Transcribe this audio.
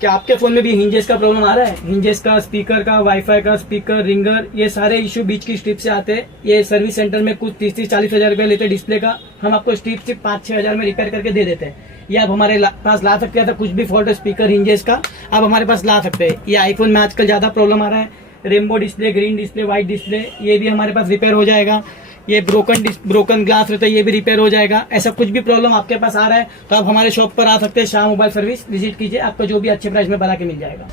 क्या आपके फोन में भी हिंजेस का प्रॉब्लम आ रहा है? हिंजेस का, स्पीकर का, वाईफाई का, स्पीकर, रिंगर, ये सारे इश्यू बीच की स्ट्रिप से आते हैं। ये सर्विस सेंटर में कुछ 30-40 हजार रुपया लेते हैं डिस्प्ले का, हम आपको स्ट्रिप सिर्फ 5-6 हजार में रिपेयर करके दे देते हैं। ये आप हमारे पास ला सकते हैं। तो कुछ भी फॉल्ट है स्पीकर, हिंजेस का, आप हमारे पास ला सकते हैं। ये आईफोन में आजकल ज्यादा प्रॉब्लम आ रहा है, rainbow display, green display, white display, ये भी हमारे पास रिपेयर हो जाएगा। ये ब्रोकन ग्लास रहता है, ये भी रिपेयर हो जाएगा। ऐसा कुछ भी प्रॉब्लम आपके पास आ रहा है तो आप हमारे शॉप पर आ सकते हैं। शाह मोबाइल सर्विस विजिट कीजिए, आपको जो भी अच्छे प्राइस में बना के मिल जाएगा।